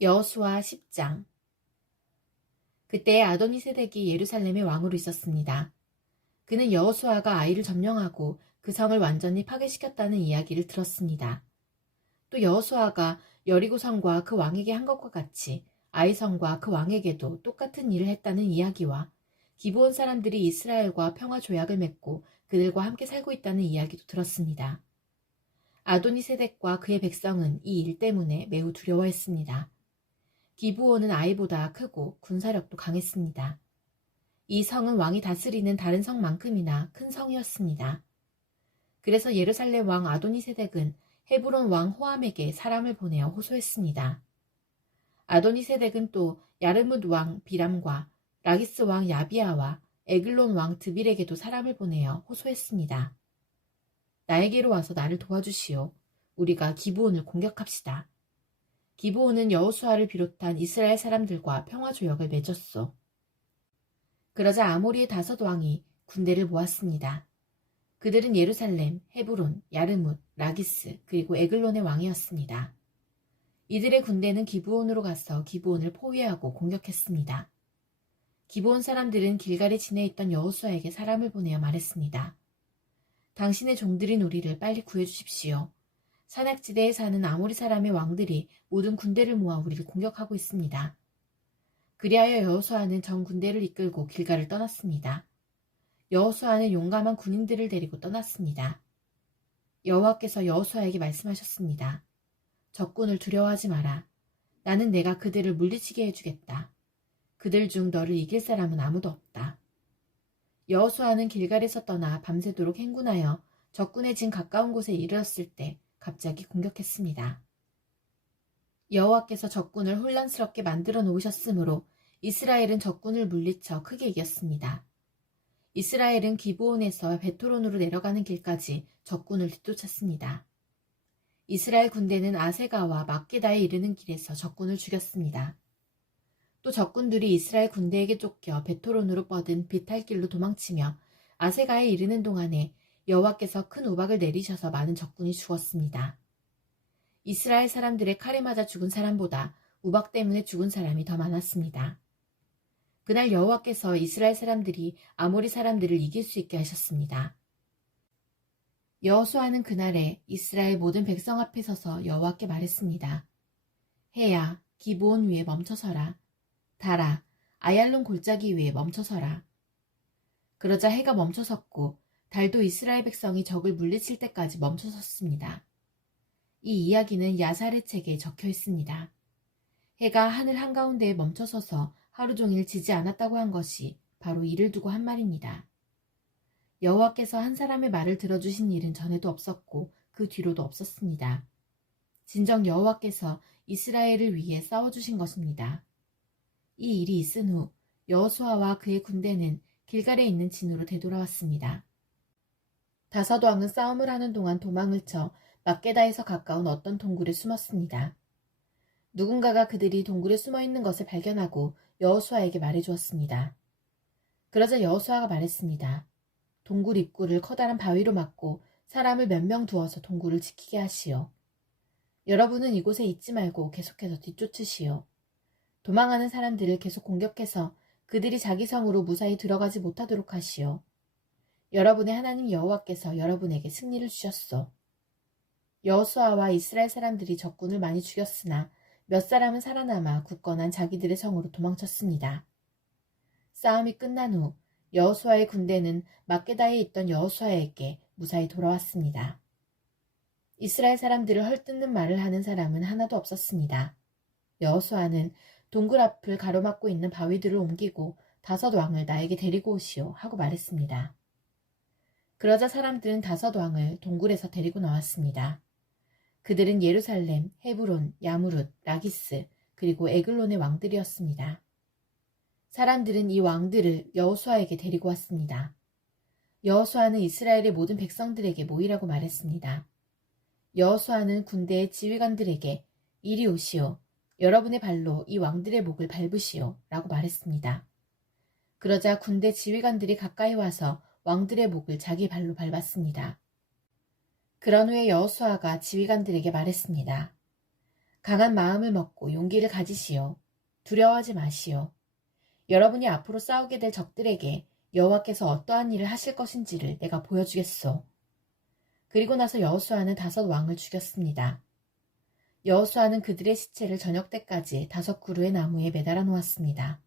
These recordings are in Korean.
여호수아 10장. 그때 아도니세덱이 예루살렘의 왕으로 있었습니다. 그는 여호수아가 아이를 점령하고 그 성을 완전히 파괴시켰다는 이야기를 들었습니다. 또 여호수아가 여리고성과 그 왕에게 한 것과 같이 아이성과 그 왕에게도 똑같은 일을 했다는 이야기와 기브온 사람들이 이스라엘과 평화 조약을 맺고 그들과 함께 살고 있다는 이야기도 들었습니다. 아도니세덱과 그의 백성은 이 일 때문에 매우 두려워했습니다. 기브온은 아이보다 크고 군사력도 강했습니다. 이 성은 왕이 다스리는 다른 성만큼이나 큰 성이었습니다. 그래서 예루살렘 왕 아도니세덱은 헤브론 왕 호암에게 사람을 보내어 호소했습니다. 아도니세덱은 또 야르뭇 왕 비람과 라기스 왕 야비아와 에글론 왕 드빌에게도 사람을 보내어 호소했습니다. 나에게로 와서 나를 도와주시오. 우리가 기브온을 공격합시다. 기브온은 여호수아를 비롯한 이스라엘 사람들과 평화조약을 맺었소. 그러자 아모리의 5왕이 군대를 모았습니다. 그들은 예루살렘, 헤브론, 야르뭇, 라기스, 그리고 에글론의 왕이었습니다. 이들의 군대는 기브온으로 가서 기브온을 포위하고 공격했습니다. 기브온 사람들은 길갈에 지내있던 여호수아에게 사람을 보내어 말했습니다. 당신의 종들인 우리를 빨리 구해주십시오. 산악지대에 사는 아모리 사람의 왕들이 모든 군대를 모아 우리를 공격하고 있습니다. 그리하여 여호수아는 전 군대를 이끌고 길갈을 떠났습니다. 여호수아는 용감한 군인들을 데리고 떠났습니다. 여호와께서 여호수아에게 말씀하셨습니다. 적군을 두려워하지 마라. 나는 내가 그들을 물리치게 해주겠다. 그들 중 너를 이길 사람은 아무도 없다. 여호수아는 길갈에서 떠나 밤새도록 행군하여 적군의 진 가까운 곳에 이르렀을 때 갑자기 공격했습니다. 여호와께서 적군을 혼란스럽게 만들어 놓으셨으므로 이스라엘은 적군을 물리쳐 크게 이겼습니다. 이스라엘은 기브온에서 베토론으로 내려가는 길까지 적군을 뒤쫓았습니다. 이스라엘 군대는 아세가와 막게다에 이르는 길에서 적군을 죽였습니다. 또 적군들이 이스라엘 군대에게 쫓겨 베토론으로 뻗은 비탈길로 도망치며 아세가에 이르는 동안에 여호와께서 큰 우박을 내리셔서 많은 적군이 죽었습니다. 이스라엘 사람들의 칼에 맞아 죽은 사람보다 우박 때문에 죽은 사람이 더 많았습니다. 그날 여호와께서 이스라엘 사람들이 아모리 사람들을 이길 수 있게 하셨습니다. 여호수아는 그날에 이스라엘 모든 백성 앞에 서서 여호와께 말했습니다. 해야 기브온 위에 멈춰서라. 달아 아얄론 골짜기 위에 멈춰서라. 그러자 해가 멈춰섰고 달도 이스라엘 백성이 적을 물리칠 때까지 멈춰섰습니다. 이 이야기는 야살의 책에 적혀 있습니다. 해가 하늘 한가운데에 멈춰서서 하루 종일 지지 않았다고 한 것이 바로 이를 두고 한 말입니다. 여호와께서 한 사람의 말을 들어주신 일은 전에도 없었고 그 뒤로도 없었습니다. 진정 여호와께서 이스라엘을 위해 싸워주신 것입니다. 이 일이 있은 후 여호수아와 그의 군대는 길갈에 있는 진으로 되돌아왔습니다. 5왕은 싸움을 하는 동안 도망을 쳐 막게다에서 가까운 어떤 동굴에 숨었습니다. 누군가가 그들이 동굴에 숨어있는 것을 발견하고 여호수아에게 말해주었습니다. 그러자 여호수아가 말했습니다. 동굴 입구를 커다란 바위로 막고 사람을 몇 명 두어서 동굴을 지키게 하시오. 여러분은 이곳에 있지 말고 계속해서 뒤쫓으시오. 도망하는 사람들을 계속 공격해서 그들이 자기 성으로 무사히 들어가지 못하도록 하시오. 여러분의 하나님 여호와께서 여러분에게 승리를 주셨소. 여호수아와 이스라엘 사람들이 적군을 많이 죽였으나 몇 사람은 살아남아 굳건한 자기들의 성으로 도망쳤습니다. 싸움이 끝난 후 여호수아의 군대는 막게다에 있던 여호수아에게 무사히 돌아왔습니다. 이스라엘 사람들을 헐뜯는 말을 하는 사람은 하나도 없었습니다. 여호수아는 동굴 앞을 가로막고 있는 바위들을 옮기고 5왕을 나에게 데리고 오시오 하고 말했습니다. 그러자 사람들은 5왕을 동굴에서 데리고 나왔습니다. 그들은 예루살렘, 헤브론, 야무룻, 라기스, 그리고 에글론의 왕들이었습니다. 사람들은 이 왕들을 여호수아에게 데리고 왔습니다. 여호수아는 이스라엘의 모든 백성들에게 모이라고 말했습니다. 여호수아는 군대의 지휘관들에게 이리 오시오. 여러분의 발로 이 왕들의 목을 밟으시오 라고 말했습니다. 그러자 군대 지휘관들이 가까이 와서 왕들의 목을 자기 발로 밟았습니다. 그런 후에 여호수아가 지휘관들에게 말했습니다. 강한 마음을 먹고 용기를 가지시오. 두려워하지 마시오. 여러분이 앞으로 싸우게 될 적들에게 여호와께서 어떠한 일을 하실 것인지를 내가 보여주겠소. 그리고 나서 여호수아는 5 왕을 죽였습니다. 여호수아는 그들의 시체를 저녁 때까지 5 그루의 나무에 매달아 놓았습니다.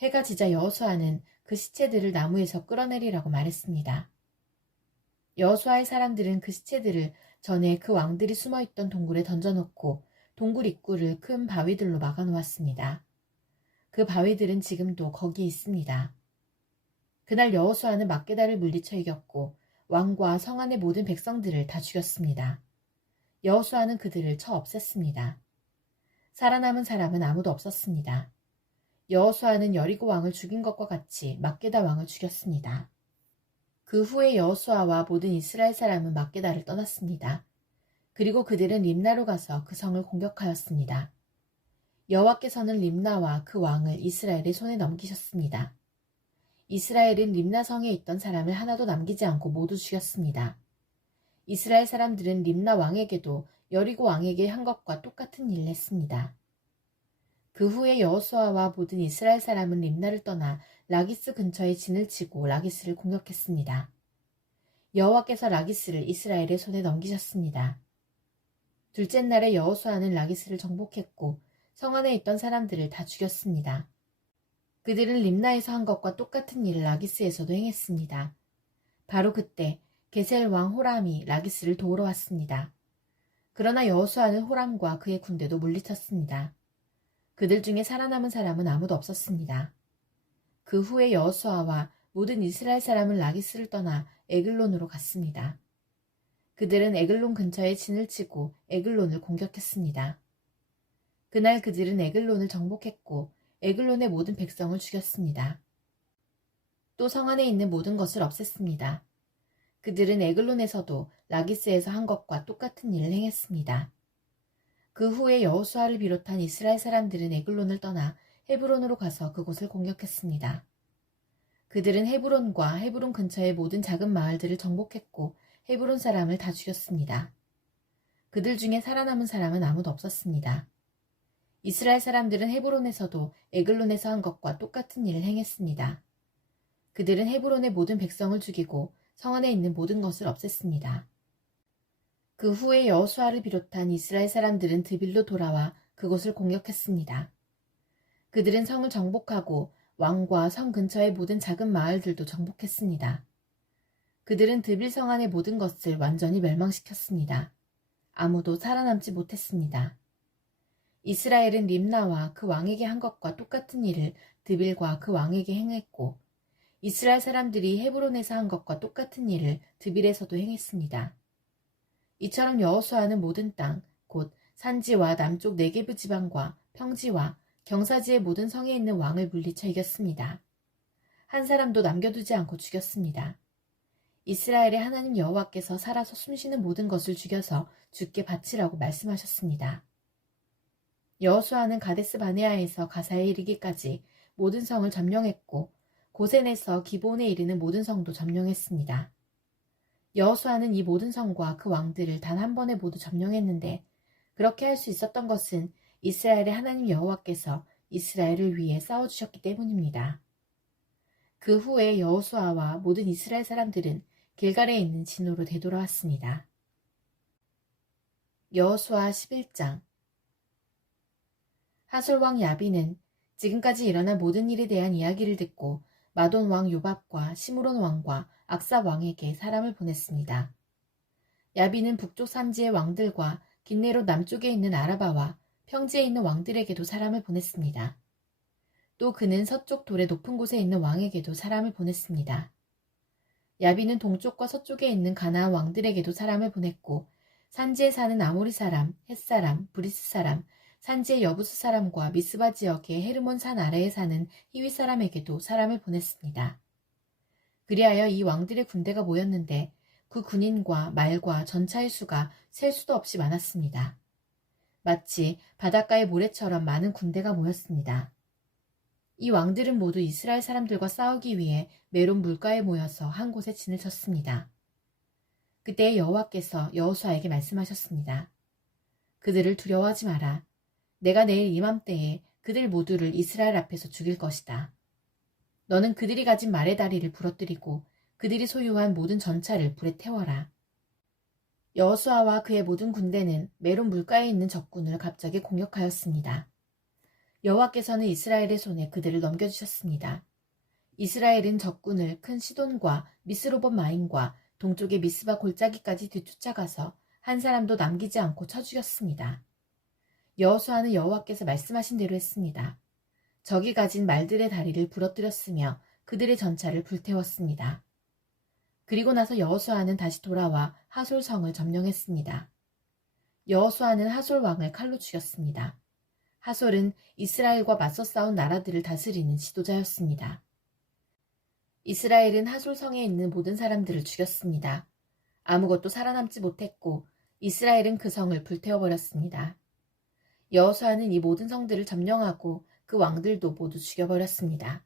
해가 지자 여호수아는 그 시체들을 나무에서 끌어내리라고 말했습니다. 여호수아의 사람들은 그 시체들을 전에 그 왕들이 숨어있던 동굴에 던져놓고 동굴 입구를 큰 바위들로 막아놓았습니다. 그 바위들은 지금도 거기 있습니다. 그날 여호수아는 막게다를 물리쳐 이겼고 왕과 성 안의 모든 백성들을 다 죽였습니다. 여호수아는 그들을 쳐 없앴습니다. 살아남은 사람은 아무도 없었습니다. 여호수아는 여리고 왕을 죽인 것과 같이 막게다 왕을 죽였습니다. 그 후에 여호수아와 모든 이스라엘 사람은 막게다를 떠났습니다. 그리고 그들은 림나로 가서 그 성을 공격하였습니다. 여호와께서는 림나와 그 왕을 이스라엘의 손에 넘기셨습니다. 이스라엘은 림나 성에 있던 사람을 하나도 남기지 않고 모두 죽였습니다. 이스라엘 사람들은 림나 왕에게도 여리고 왕에게 한 것과 똑같은 일을 했습니다. 그 후에 여호수아와 모든 이스라엘 사람은 림나를 떠나 라기스 근처에 진을 치고 라기스를 공격했습니다. 여호와께서 라기스를 이스라엘의 손에 넘기셨습니다. 둘째 날에 여호수아는 라기스를 정복했고 성 안에 있던 사람들을 다 죽였습니다. 그들은 림나에서 한 것과 똑같은 일을 라기스에서도 행했습니다. 바로 그때 게셀 왕 호람이 라기스를 도우러 왔습니다. 그러나 여호수아는 호람과 그의 군대도 물리쳤습니다. 그들 중에 살아남은 사람은 아무도 없었습니다. 그 후에 여호수아와 모든 이스라엘 사람은 라기스를 떠나 에글론으로 갔습니다. 그들은 에글론 근처에 진을 치고 에글론을 공격했습니다. 그날 그들은 에글론을 정복했고 에글론의 모든 백성을 죽였습니다. 또 성 안에 있는 모든 것을 없앴습니다. 그들은 에글론에서도 라기스에서 한 것과 똑같은 일을 행했습니다. 그 후에 여호수아를 비롯한 이스라엘 사람들은 에글론을 떠나 헤브론으로 가서 그곳을 공격했습니다. 그들은 헤브론과 헤브론 근처의 모든 작은 마을들을 정복했고 헤브론 사람을 다 죽였습니다. 그들 중에 살아남은 사람은 아무도 없었습니다. 이스라엘 사람들은 헤브론에서도 에글론에서 한 것과 똑같은 일을 행했습니다. 그들은 헤브론의 모든 백성을 죽이고 성 안에 있는 모든 것을 없앴습니다. 그 후에 여호수아를 비롯한 이스라엘 사람들은 드빌로 돌아와 그곳을 공격했습니다. 그들은 성을 정복하고 왕과 성 근처의 모든 작은 마을들도 정복했습니다. 그들은 드빌 성 안의 모든 것을 완전히 멸망시켰습니다. 아무도 살아남지 못했습니다. 이스라엘은 림나와 그 왕에게 한 것과 똑같은 일을 드빌과 그 왕에게 행했고 이스라엘 사람들이 헤브론에서 한 것과 똑같은 일을 드빌에서도 행했습니다. 이처럼 여호수아는 모든 땅, 곧 산지와 남쪽 네게브 지방과 평지와 경사지의 모든 성에 있는 왕을 물리쳐 이겼습니다. 한 사람도 남겨두지 않고 죽였습니다. 이스라엘의 하나님 여호와께서 살아서 숨쉬는 모든 것을 죽여서 주께 바치라고 말씀하셨습니다. 여호수아는 가데스 바네아에서 가사에 이르기까지 모든 성을 점령했고 고센에서 기브온에 이르는 모든 성도 점령했습니다. 여호수아는 이 모든 성과 그 왕들을 단 한 번에 모두 점령했는데 그렇게 할 수 있었던 것은 이스라엘의 하나님 여호와께서 이스라엘을 위해 싸워주셨기 때문입니다. 그 후에 여호수아와 모든 이스라엘 사람들은 길갈에 있는 진으로 되돌아왔습니다. 여호수아 11장. 하솔 왕 야비는 지금까지 일어난 모든 일에 대한 이야기를 듣고 마돈 왕 요밥과 시므론 왕과 악사 왕에게 사람을 보냈습니다. 야비는 북쪽 산지의 왕들과 긴네롯 남쪽에 있는 아라바와 평지에 있는 왕들에게도 사람을 보냈습니다. 또 그는 서쪽 돌의 높은 곳에 있는 왕에게도 사람을 보냈습니다. 야비는 동쪽과 서쪽에 있는 가나안 왕들에게도 사람을 보냈고 산지에 사는 아모리 사람, 헷 사람, 브리스 사람, 산지의 여부스 사람과 미스바 지역의 헤르몬 산 아래에 사는 히위 사람에게도 사람을 보냈습니다. 그리하여 이 왕들의 군대가 모였는데 그 군인과 말과 전차의 수가 셀 수도 없이 많았습니다. 마치 바닷가의 모래처럼 많은 군대가 모였습니다. 이 왕들은 모두 이스라엘 사람들과 싸우기 위해 메론 물가에 모여서 한 곳에 진을 쳤습니다. 그때 여호와께서 여호수아에게 말씀하셨습니다. 그들을 두려워하지 마라. 내가 내일 이맘때에 그들 모두를 이스라엘 앞에서 죽일 것이다. 너는 그들이 가진 말의 다리를 부러뜨리고 그들이 소유한 모든 전차를 불에 태워라. 여호수아와 그의 모든 군대는 메론 물가에 있는 적군을 갑자기 공격하였습니다. 여호와께서는 이스라엘의 손에 그들을 넘겨주셨습니다. 이스라엘은 적군을 큰 시돈과 미스로봇 마임과 동쪽의 미스바 골짜기까지 뒤쫓아가서 한 사람도 남기지 않고 쳐 죽였습니다. 여호수아는 여호와께서 말씀하신 대로 했습니다. 적이 가진 말들의 다리를 부러뜨렸으며 그들의 전차를 불태웠습니다. 그리고 나서 여호수아는 다시 돌아와 하솔 성을 점령했습니다. 여호수아는 하솔 왕을 칼로 죽였습니다. 하솔은 이스라엘과 맞서 싸운 나라들을 다스리는 지도자였습니다. 이스라엘은 하솔 성에 있는 모든 사람들을 죽였습니다. 아무것도 살아남지 못했고 이스라엘은 그 성을 불태워버렸습니다. 여호수아는 이 모든 성들을 점령하고 그 왕들도 모두 죽여버렸습니다.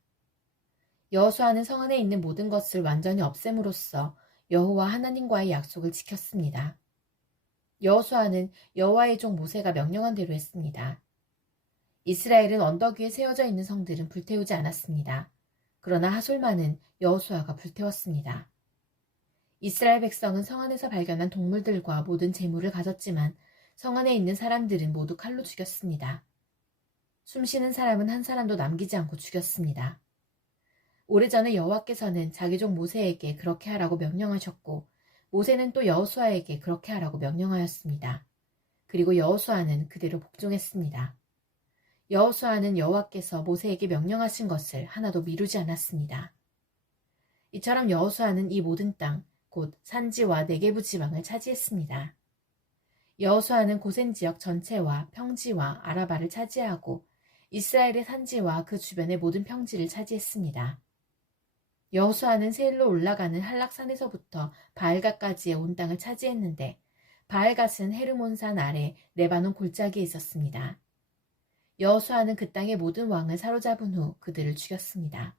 여호수아는 성 안에 있는 모든 것을 완전히 없앰으로써 여호와 하나님과의 약속을 지켰습니다. 여호수아는 여호와의 종 모세가 명령한 대로 했습니다. 이스라엘은 언덕 위에 세워져 있는 성들은 불태우지 않았습니다. 그러나 하솔만은 여호수아가 불태웠습니다. 이스라엘 백성은 성 안에서 발견한 동물들과 모든 재물을 가졌지만 성 안에 있는 사람들은 모두 칼로 죽였습니다. 숨쉬는 사람은 한 사람도 남기지 않고 죽였습니다. 오래전에 여호와께서는 자기 종 모세에게 그렇게 하라고 명령하셨고 모세는 또 여호수아에게 그렇게 하라고 명령하였습니다. 그리고 여호수아는 그대로 복종했습니다. 여호수아는 여호와께서 모세에게 명령하신 것을 하나도 미루지 않았습니다. 이처럼 여호수아는 이 모든 땅, 곧 산지와 네게부 지방을 차지했습니다. 여호수아는 고센 지역 전체와 평지와 아라바를 차지하고 이스라엘의 산지와 그 주변의 모든 평지를 차지했습니다. 여호수아는 세일로 올라가는 한락산에서부터 바알갓까지의 온 땅을 차지했는데 바알갓은 헤르몬산 아래 레바논 골짜기에 있었습니다. 여호수아는 그 땅의 모든 왕을 사로잡은 후 그들을 죽였습니다.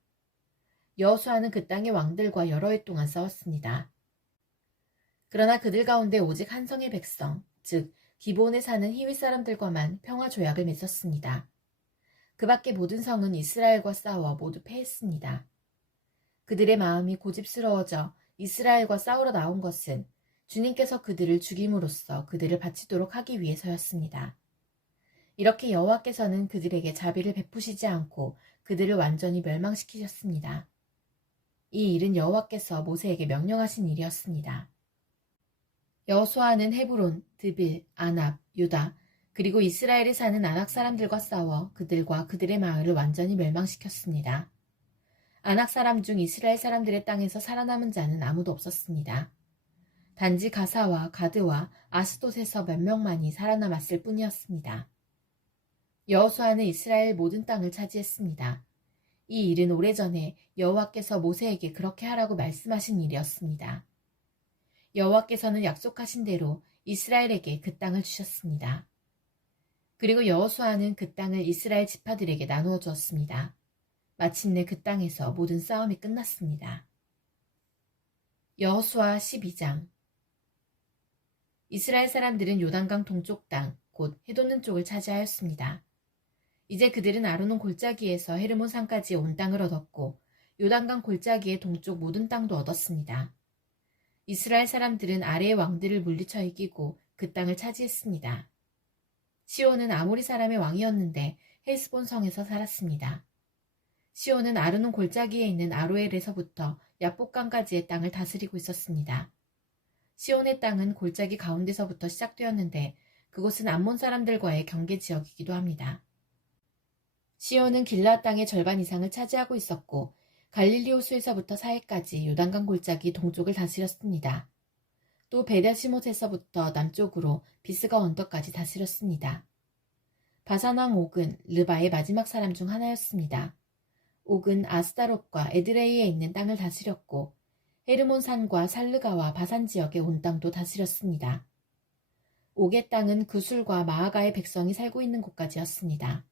여호수아는 그 땅의 왕들과 여러 해 동안 싸웠습니다. 그러나 그들 가운데 오직 한 성의 백성, 즉 기브온에 사는 히윗 사람들과만 평화 조약을 맺었습니다. 그 밖의 모든 성은 이스라엘과 싸워 모두 패했습니다. 그들의 마음이 고집스러워져 이스라엘과 싸우러 나온 것은 주님께서 그들을 죽임으로써 그들을 바치도록 하기 위해서였습니다. 이렇게 여호와께서는 그들에게 자비를 베푸시지 않고 그들을 완전히 멸망시키셨습니다. 이 일은 여호와께서 모세에게 명령하신 일이었습니다. 여호수아는 헤브론, 드빌, 아납, 유다, 그리고 이스라엘에 사는 아낙 사람들과 싸워 그들과 그들의 마을을 완전히 멸망시켰습니다. 아낙 사람 중 이스라엘 사람들의 땅에서 살아남은 자는 아무도 없었습니다. 단지 가사와 가드와 아스돗에서 몇 명만이 살아남았을 뿐이었습니다. 여호수아는 이스라엘 모든 땅을 차지했습니다. 이 일은 오래전에 여호와께서 모세에게 그렇게 하라고 말씀하신 일이었습니다. 여호와께서는 약속하신 대로 이스라엘에게 그 땅을 주셨습니다. 그리고 여호수아는 그 땅을 이스라엘 지파들에게 나누어 주었습니다. 마침내 그 땅에서 모든 싸움이 끝났습니다. 여호수아 12장. 이스라엘 사람들은 요단강 동쪽 땅, 곧 해돋는 쪽을 차지하였습니다. 이제 그들은 아르논 골짜기에서 헤르몬 산까지 온 땅을 얻었고 요단강 골짜기의 동쪽 모든 땅도 얻었습니다. 이스라엘 사람들은 아래의 왕들을 물리쳐 이기고 그 땅을 차지했습니다. 시온은 아모리 사람의 왕이었는데 헤스본 성에서 살았습니다. 시온은 아르논 골짜기에 있는 아로엘에서부터 야복강까지의 땅을 다스리고 있었습니다. 시온의 땅은 골짜기 가운데서부터 시작되었는데 그곳은 암몬 사람들과의 경계 지역이기도 합니다. 시온은 길라앗 땅의 절반 이상을 차지하고 있었고 갈릴리 호수에서부터 사해까지 요단강 골짜기 동쪽을 다스렸습니다. 또 베랴시못에서부터 남쪽으로 비스가 언덕까지 다스렸습니다. 바산 왕 옥은 르바의 마지막 사람 중 하나였습니다. 옥은 아스다롯과 에드레이에 있는 땅을 다스렸고 헤르몬 산과 살르가와 바산 지역의 온 땅도 다스렸습니다. 옥의 땅은 구술과 마아가의 백성이 살고 있는 곳까지였습니다.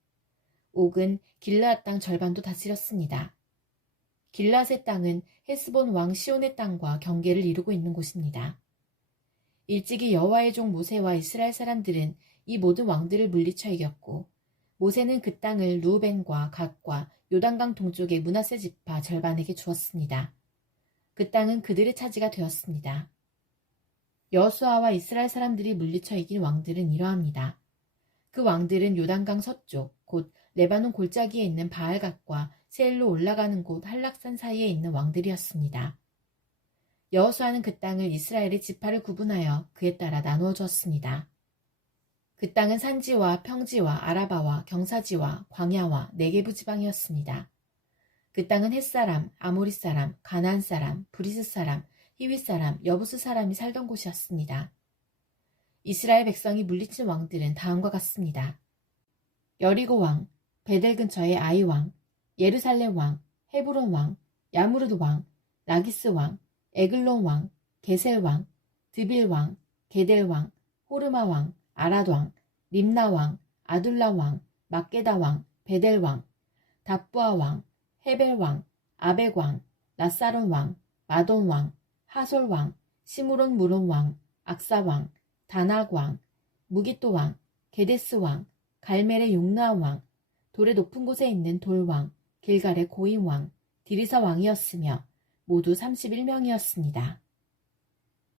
옥은 길르앗 땅 절반도 다스렸습니다. 길르앗의 땅은 헤스본 왕 시온의 땅과 경계를 이루고 있는 곳입니다. 일찍이 여호와의 종 모세와 이스라엘 사람들은 이 모든 왕들을 물리쳐 이겼고 모세는 그 땅을 르우벤과 갓과 요단강 동쪽의 므낫세 지파 절반에게 주었습니다. 그 땅은 그들의 차지가 되었습니다. 여호수아와 이스라엘 사람들이 물리쳐 이긴 왕들은 이러합니다. 그 왕들은 요단강 서쪽 곧 레바논 골짜기에 있는 바알갓과 세일로 올라가는 곳 한락산 사이에 있는 왕들이었습니다. 여호수아는 그 땅을 이스라엘의 지파를 구분하여 그에 따라 나누어 주었습니다. 그 땅은 산지와 평지와 아라바와 경사지와 광야와 네게부 지방이었습니다. 그 땅은 헷사람, 아모리 사람, 가나안 사람, 브리스 사람, 히윗 사람, 여부스 사람이 살던 곳이었습니다. 이스라엘 백성이 물리친 왕들은 다음과 같습니다. 여리고 왕, 베델 근처의 아이 왕, 예루살렘 왕, 헤브론 왕, 야무르드 왕, 라기스 왕, 에글론 왕, 게셀 왕, 드빌 왕, 게델 왕, 호르마 왕, 아랏 왕, 림나 왕, 아둘라 왕, 막게다 왕, 베델 왕, 답부아 왕, 헤벨 왕, 아벡 왕, 라사론 왕, 마돈 왕, 하솔 왕, 시므론 무론 왕, 악사 왕, 다낙 왕, 무기또 왕, 게데스 왕, 갈멜의 용나 왕, 돌의 높은 곳에 있는 돌 왕, 길갈의 고임 왕, 디리사 왕이었으며 모두 31명이었습니다.